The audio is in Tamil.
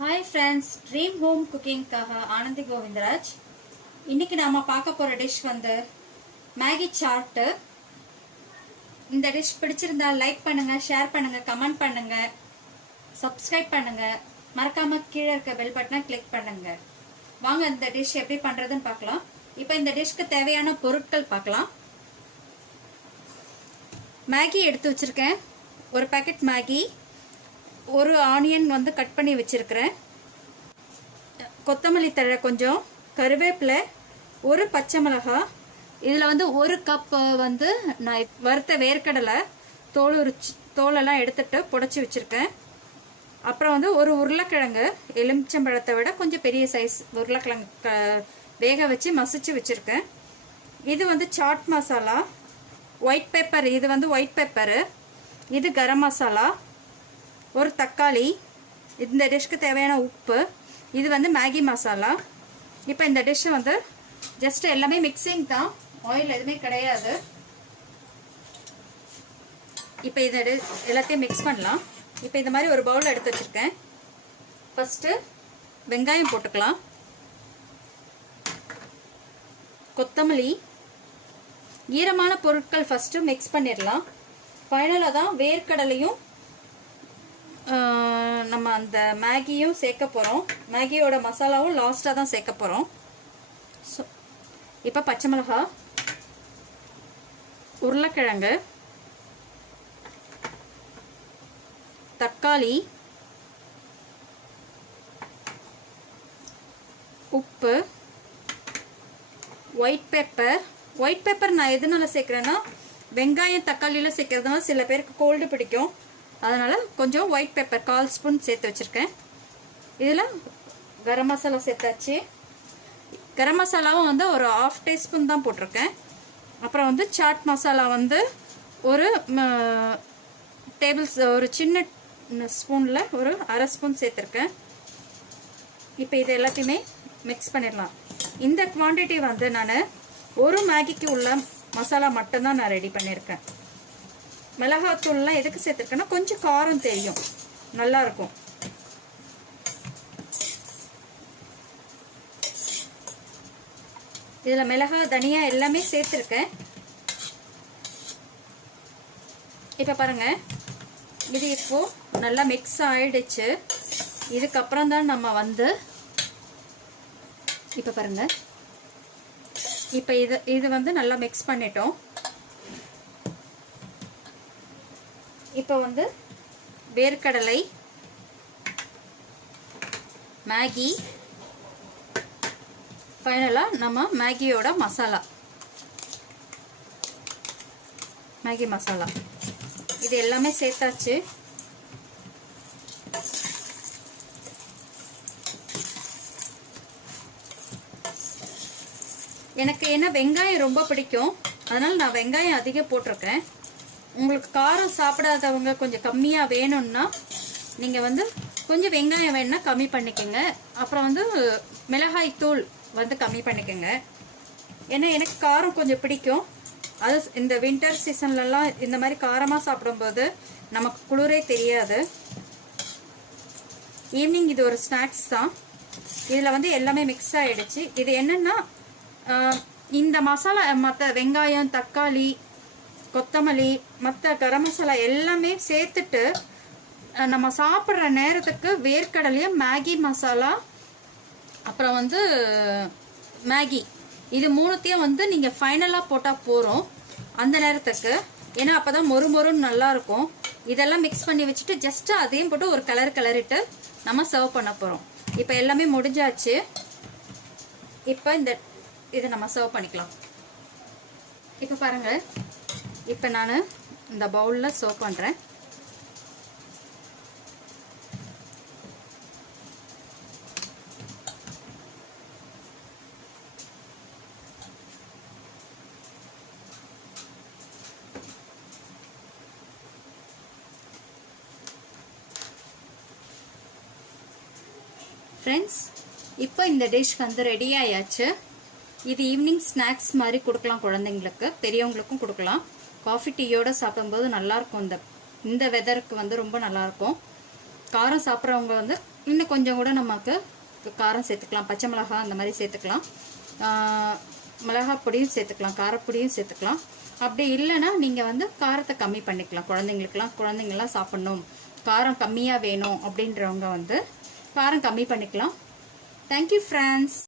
Hi friends, Dream Home Cooking Anandhi Govindaraj. இன்னைக்கு நாம பார்க்க போற டிஷ் வந்து மேகி சாட். இந்த டிஷ் பிடிச்சிருந்தா லைக் பண்ணுங்க, ஷேர் பண்ணுங்க, கமெண்ட் பண்ணுங்க, சப்ஸ்கிரைப் பண்ணுங்க. மறக்காம கீழே இருக்க பெல் பட்டனை கிளிக் பண்ணுங்க. வாங்க இந்த டிஷ் எப்படி பண்றதுன்னு பார்க்கலாம். இப்போ இந்த டிஷ்க்கு தேவையான பொருட்கள் பார்க்கலாம். மேகி எடுத்து வச்சிருக்கேன். ஒரு பாக்கெட் மேகி, ஒரு ஆனியன் வந்து கட் பண்ணி வச்சிருக்கிறேன், கொத்தமல்லி தழை கொஞ்சம், கருவேப்பிலை, ஒரு பச்சை மிளகாய். இதில் வந்து ஒரு கப் வந்து நான் வறுத்த வேர்க்கடலை தோலெல்லாம் எடுத்துட்டு புடைச்சி வச்சுருக்கேன். அப்புறம் வந்து ஒரு உருளைக்கிழங்கு, எலுமிச்சம்பழத்தை விட கொஞ்சம் பெரிய சைஸ் உருளைக்கிழங்கு வேக வச்சு மசிச்சு வச்சுருக்கேன். இது வந்து சாட் மசாலா, ஒயிட் பெப்பர், இது வந்து ஒயிட் பெப்பரு, இது கரம் மசாலா, ஒரு தக்காளி, இந்த டிஷ்க்கு தேவையான உப்பு, இது வந்து மேகி மசாலா. இப்போ இந்த டிஷ்ஷை வந்து ஜஸ்ட் எல்லாமே மிக்சிங் தான், ஆயில் எதுவுமே கிடையாது. இப்போ இதை எல்லாத்தையும் மிக்ஸ் பண்ணலாம். இப்போ இந்த மாதிரி ஒரு பவுல் எடுத்து வச்சுருக்கேன். ஃபஸ்ட்டு வெங்காயம் போட்டுக்கலாம், கொத்தமல்லி, ஈரமான பொருட்கள் ஃபஸ்ட்டு மிக்ஸ் பண்ணிடலாம். ஃபைனலாக தான் வேர்க்கடலையும் நம்ம அந்த மேகியும் சேர்க்க போகிறோம். மேகியோட மசாலாவும் லாஸ்ட்டாக தான் சேர்க்க போகிறோம். ஸோ இப்போ பச்சை மிளகாய், உருளைக்கிழங்கு, தக்காளி, உப்பு, ஒயிட் பெப்பர். ஒயிட் பெப்பர் நான் எதனால சேர்க்குறேன்னா, வெங்காயம் தக்காளியில் சேர்க்கறதுனால சில பேருக்கு கோல்டு பிடிக்கும், அதனால் கொஞ்சம் ஒயிட் பெப்பர் 1/4 ஸ்பூன் சேர்த்து வச்சுருக்கேன். இதில் கரம் மசாலா சேர்த்தாச்சு. கரம் மசாலாவும் வந்து ஒரு 1/2 டீஸ்பூன் தான் போட்டிருக்கேன். அப்புறம் வந்து சாட் மசாலா வந்து ஒரு ஒரு சின்ன ஸ்பூனில் ஒரு 1/2 ஸ்பூன் சேர்த்துருக்கேன். இப்போ இது எல்லாத்தையுமே மிக்ஸ் பண்ணிடலாம். இந்த குவான்டிட்டி வந்து நான் ஒரு மேகிக்கு உள்ள மசாலா மட்டும்தான் நான் ரெடி பண்ணியிருக்கேன். மிளகாத்தூள்லாம் எதுக்கு சேர்த்துருக்கேன்னா கொஞ்சம் காரம் தெரியும், நல்லாயிருக்கும். இதில் மிளகாய், தனியா எல்லாமே சேர்த்துருக்கேன். இப்போ பாருங்கள், இது இப்போது நல்லா மிக்ஸ் ஆகிடுச்சு. இதுக்கப்புறம் தான் நம்ம வந்து இப்போ பாருங்கள், இப்போ இது வந்து நல்லா மிக்ஸ் பண்ணிட்டோம். இப்போ வந்து வேர்க்கடலை, மேகி, ஃபைனலாக நம்ம மேகியோட மசாலா, மேகி மசாலா, இது எல்லாமே சேர்த்தாச்சு. எனக்கு என்ன வெங்காயம் ரொம்ப பிடிக்கும், அதனால் நான் வெங்காயம் அதிகம் போட்டிருக்கேன். உங்களுக்கு காரம் சாப்பிடாதவங்க கொஞ்சம் கம்மியாக வேணும்னா நீங்கள் வந்து கொஞ்சம் வெங்காயம் வேணும்னா கம்மி பண்ணிக்கோங்க. அப்புறம் வந்து மிளகாய் தூள் வந்து கம்மி பண்ணிக்கோங்க. ஏன்னா எனக்கு காரம் கொஞ்சம் பிடிக்கும். அது இந்த வின்டர் சீசன்லலாம் இந்த மாதிரி காரமாக சாப்பிடும்போது நமக்கு குளிரே தெரியாது. ஈவினிங் இது ஒரு ஸ்நாக்ஸ் தான். இதில் வந்து எல்லாமே மிக்ஸ் ஆகிடுச்சு. இது என்னென்னா, இந்த மசாலா மற்ற வெங்காயம், தக்காளி, கொத்தமல்லி, மற்ற கரம் மசாலா எல்லாமே சேர்த்துட்டு நம்ம சாப்பிட்ற நேரத்துக்கு வேர்க்கடலையும், மேகி மசாலா, அப்புறம் வந்து மேகி, இது மூணுத்தையும் வந்து நீங்கள் ஃபைனலாக போட்டால் போகிறோம் அந்த நேரத்துக்கு. ஏன்னா அப்போ தான் மொறு மொறுன்னு நல்லாயிருக்கும். இதெல்லாம் மிக்ஸ் பண்ணி வச்சுட்டு ஜஸ்ட்டு அதையும் போட்டு ஒரு கிளறிட்டு நம்ம சர்வ் பண்ண போகிறோம். இப்போ எல்லாமே முடிஞ்சாச்சு. இப்போ இதை நம்ம சர்வ் பண்ணிக்கலாம். இப்போ பாருங்கள், இப்போ நான் இந்த பவுலில் சர்வ் பண்ணுறேன். ஃப்ரெண்ட்ஸ், இப்போ இந்த டிஷ் வந்து ரெடி ஆயாச்சு. இது ஈவினிங் ஸ்நாக்ஸ் மாதிரி கொடுக்கலாம் குழந்தைங்களுக்கு, பெரியவங்களுக்கும் கொடுக்கலாம். காஃபி டீயோடு சாப்பிடும்போது நல்லாயிருக்கும். இந்த வெதருக்கு வந்து ரொம்ப நல்லாயிருக்கும். காரம் சாப்பிட்றவங்க வந்து இன்னும் கொஞ்சம் கூட நமக்கு காரம் சேர்த்துக்கலாம். பச்சை மிளகாய் அந்த மாதிரி சேர்த்துக்கலாம். மிளகாய் பொடியும் சேர்த்துக்கலாம், காரப்பொடியும் சேர்த்துக்கலாம். அப்படி இல்லைன்னா நீங்கள் வந்து காரத்தை கம்மி பண்ணிக்கலாம். குழந்தைங்களாம் சாப்பிட்ணும், காரம் கம்மியாக வேணும் அப்படின்றவங்க வந்து காரம் கம்மி பண்ணிக்கலாம். Thank you friends.